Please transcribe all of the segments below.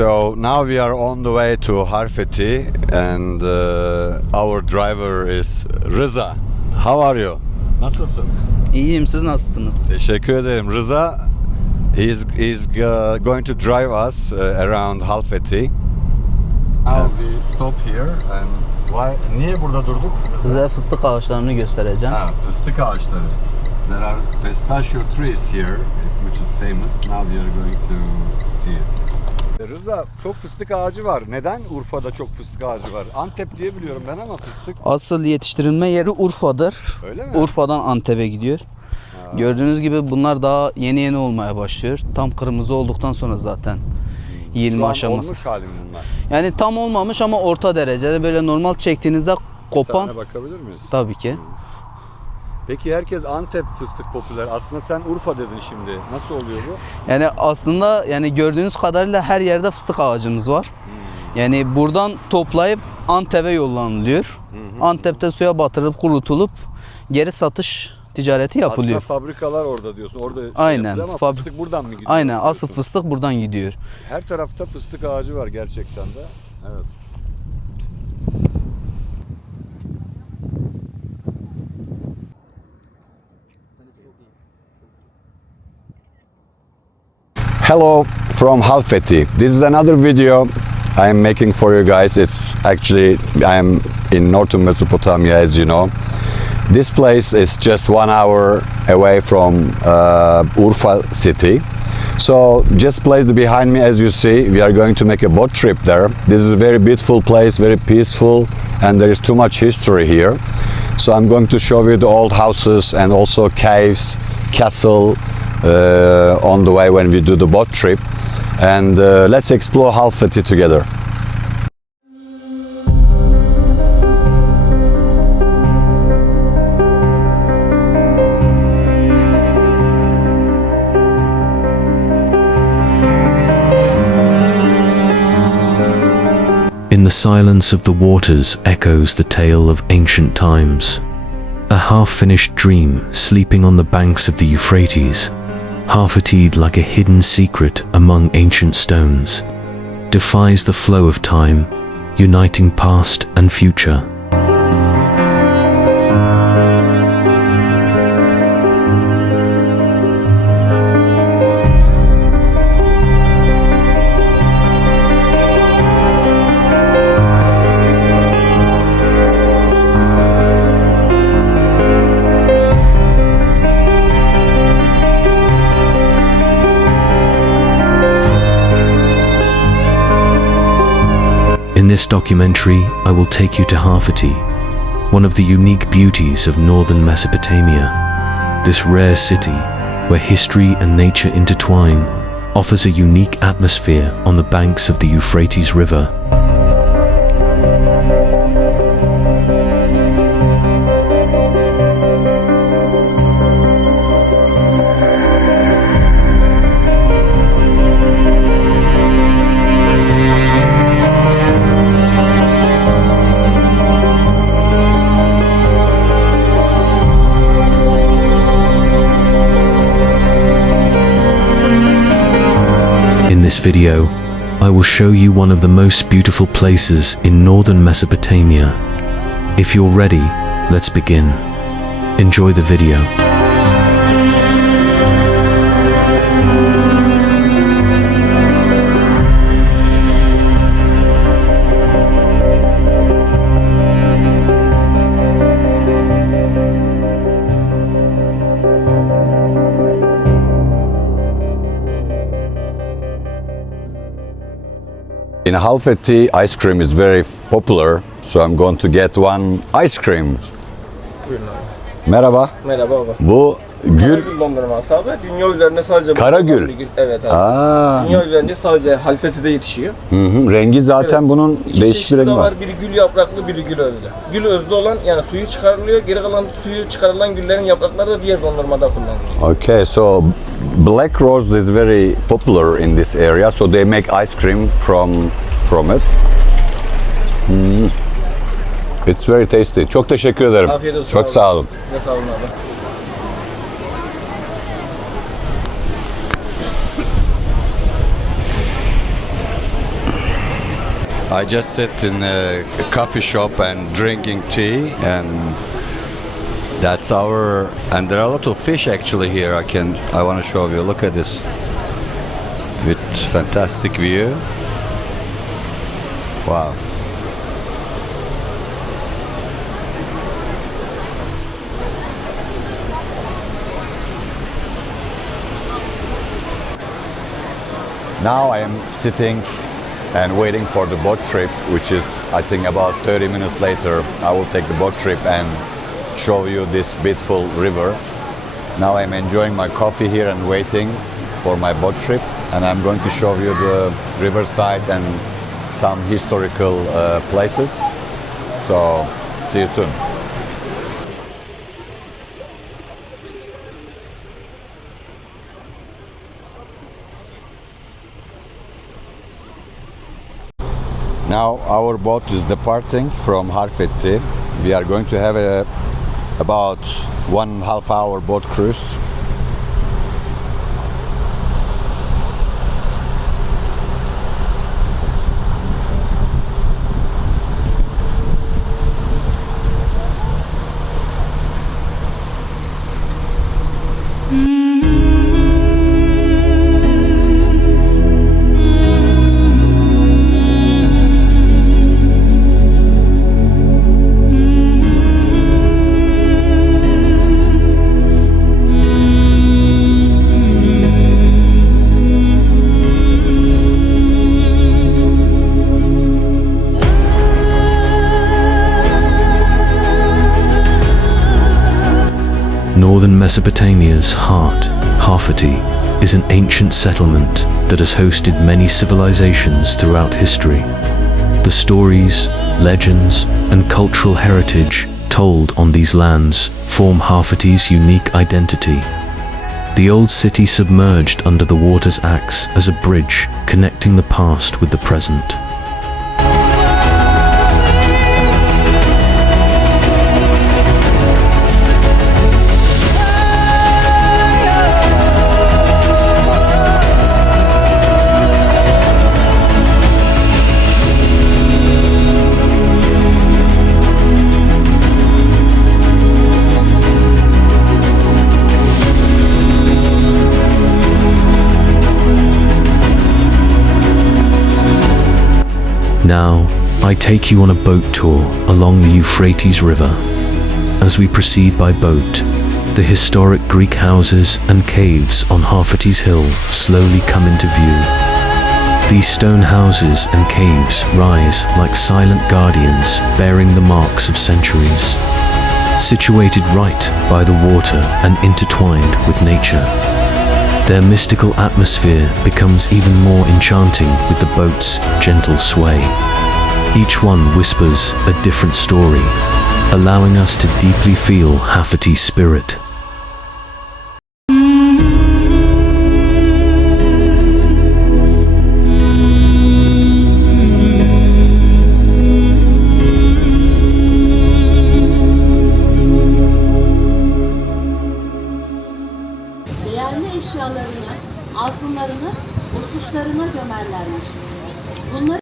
So now we are on the way to Halfeti and our driver is Rıza. How are you? Nasılsın? İyiyim, siz nasılsınız? Teşekkür ederim. Rıza is going to drive us around Halfeti. Now we stop here and niye burada durduk? Size fıstık ağaçlarını göstereceğim. Fıstık ağaçları. There are pistachio trees here, which is famous. Now we are going to see it. Rıza, çok fıstık ağacı var. Neden Urfa'da çok fıstık ağacı var? Antep diye biliyorum ben ama fıstık. Asıl yetiştirilme yeri Urfa'dır. Öyle mi? Urfa'dan Antep'e gidiyor. Gördüğünüz gibi bunlar daha yeni olmaya başlıyor. Tam kırmızı olduktan sonra zaten yiyilme aşaması. Olmuş hali mi bunlar? Yani tam olmamış ama orta derecede, böyle normal çektiğinizde kopan. Bir tane bakabilir miyiz? Tabii ki. Peki herkes Antep fıstık popüler. Aslında sen Urfa dedin şimdi. Nasıl oluyor bu? Yani aslında gördüğünüz kadarıyla her yerde fıstık ağacımız var. Yani buradan toplayıp Antep'e yollanılıyor. Antep'te suya batırılıp kurutulup geri satış ticareti yapılıyor. Aslında fabrikalar orada diyorsun. Orada aynen. Ama fıstık buradan mı gidiyor? Aynen. Asıl fıstık buradan gidiyor. Her tarafta fıstık ağacı var gerçekten de. Evet. Hello from Halfeti. This is another video I am making for you guys. It's actually, I am in Northern Mesopotamia, as you know. This place is just 1 hour away from Urfa city. So just place behind me, as you see, we are going to make a boat trip there. This is a very beautiful place, very peaceful, and there is too much history here. So I'm going to show you the old houses and also caves, castle, on the way when we do the boat trip, and let's explore Halfeti together. In the silence of the waters echoes the tale of ancient times. A half-finished dream sleeping on the banks of the Euphrates, Halfeti, like a hidden secret among ancient stones, defies the flow of time, uniting past and future. In this documentary, I will take you to Halfeti, one of the unique beauties of Northern Mesopotamia. This rare city, where history and nature intertwine, offers a unique atmosphere on the banks of the Euphrates River. In this video, I will show you one of the most beautiful places in Northern Mesopotamia. If you're ready, let's begin. Enjoy the video. In Halfeti, ice cream is very popular, so I'm going to get one ice cream. Buyurun abi. Merhaba. Merhaba abi. Bu gül. Karagül dondurması abi. Dünya üzerinde sadece Karagül. bir gül. Evet abi. Aa. Dünya üzerinde sadece Halfeti'de yetişiyor. Rengi zaten bunun İki değişik bir çeşidi rengi var. var. Biri gül yapraklı, biri gül özlü. Gül özlü olan yani suyu çıkarılıyor. Geri kalan suyu çıkarılan güllerin yaprakları da diğer dondurmada kullanılıyor. Okay, so black rose is very popular in this area, so they make ice cream from it. It's very tasty. Çok teşekkür ederim. Afiyet olsun. Çok sağ olun. Size sağ olun abi. I just sit in a coffee shop and drinking tea, and that's our. And there are a lot of fish actually here. I want to show you. Look at this, with fantastic view. Wow. Now I am sitting and waiting for the boat trip, which is, I think, about 30 minutes later. I will take the boat trip and show you this beautiful river. Now I'm enjoying my coffee here and waiting for my boat trip, and I'm going to show you the riverside and some historical places. So see you soon. Now our boat is departing from Halfeti. We are going to have about 1.5 hour boat cruise. Northern Mesopotamia's heart, Halfeti, is an ancient settlement that has hosted many civilizations throughout history. The stories, legends, and cultural heritage told on these lands form Halfeti's unique identity. The old city submerged under the waters acts as a bridge connecting the past with the present. Now, I take you on a boat tour along the Euphrates River. As we proceed by boat, the historic Greek houses and caves on Halfeti's hill slowly come into view. These stone houses and caves rise like silent guardians bearing the marks of centuries. Situated right by the water and intertwined with nature, their mystical atmosphere becomes even more enchanting with the boat's gentle sway. Each one whispers a different story, allowing us to deeply feel Halfeti's spirit. Değerli eşyalarını, altınlarını o kuşlarına gömerlermiş. Bunları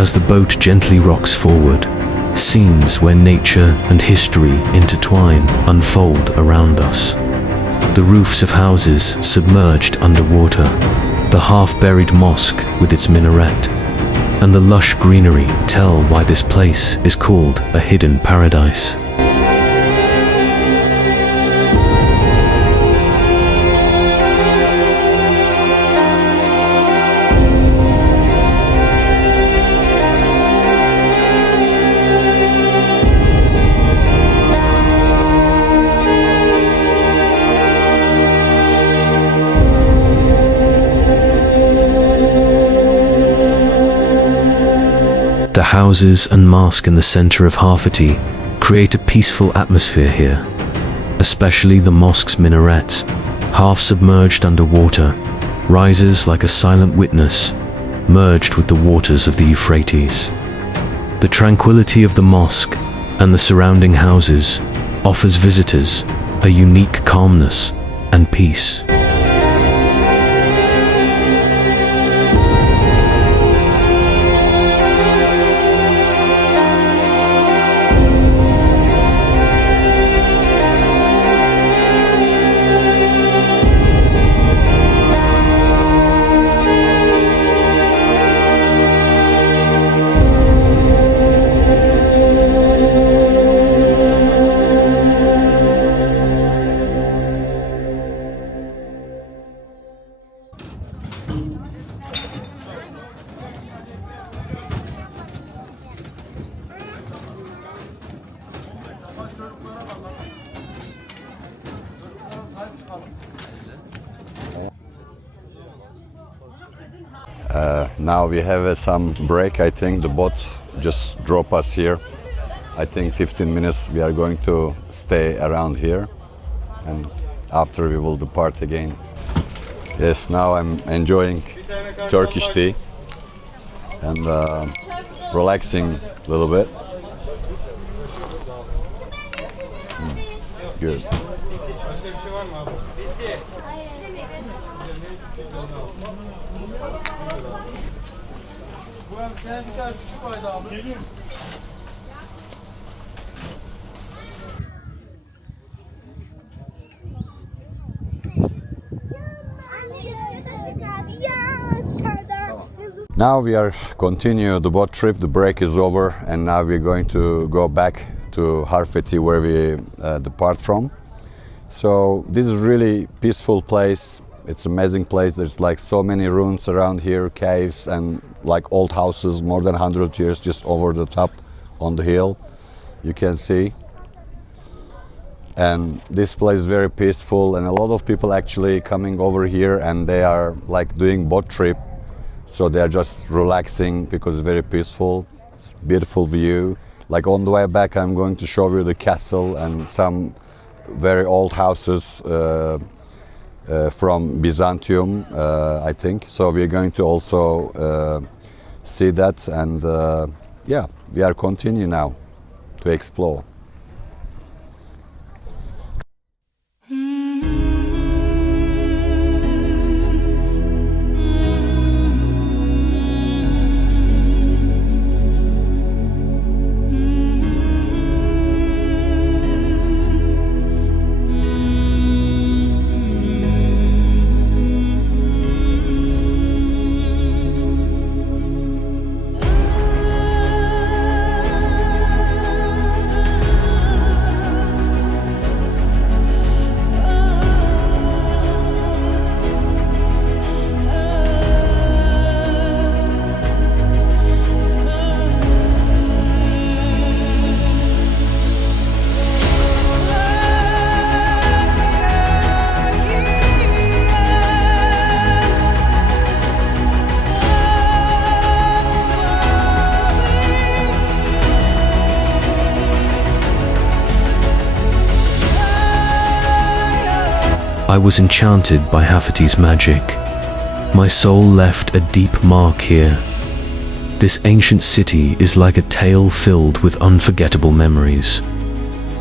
as the boat gently rocks forward. Scenes where nature and history intertwine unfold around us. The roofs of houses submerged underwater, the half-buried mosque with its minaret, and the lush greenery tell why this place is called a hidden paradise. The houses and mosque in the center of Halfeti create a peaceful atmosphere here, especially the mosque's minaret, half submerged underwater, rises like a silent witness, merged with the waters of the Euphrates. The tranquility of the mosque and the surrounding houses offers visitors a unique calmness and peace. Now we have some break. I think the boat just drop us here. I think 15 minutes we are going to stay around here, and after we will depart again. Yes, now I'm enjoying Turkish tea and relaxing a little bit. Good. Now we are continue the boat trip. The break is over, and now we're going to go back to Halfeti where we depart from. So this is really peaceful place. It's amazing place. There's like so many ruins around here, caves and like old houses, more than 100 years, just over the top on the hill. You can see. And this place is very peaceful, and a lot of people actually coming over here, and they are like doing boat trip. So they are just relaxing because it's very peaceful, beautiful view. Like on the way back, I'm going to show you the castle and some very old houses from Byzantium, I think. So we're going to also see that, and yeah, we are continuing now to explore. I was enchanted by Halfeti's magic. My soul left a deep mark here. This ancient city is like a tale filled with unforgettable memories.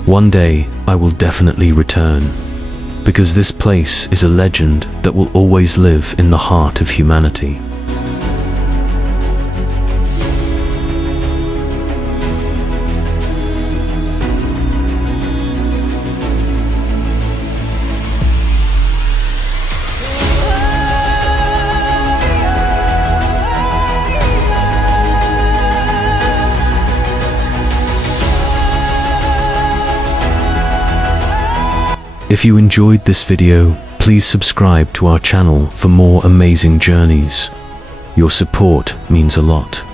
One day, I will definitely return, because this place is a legend that will always live in the heart of humanity. If you enjoyed this video, please subscribe to our channel for more amazing journeys. Your support means a lot.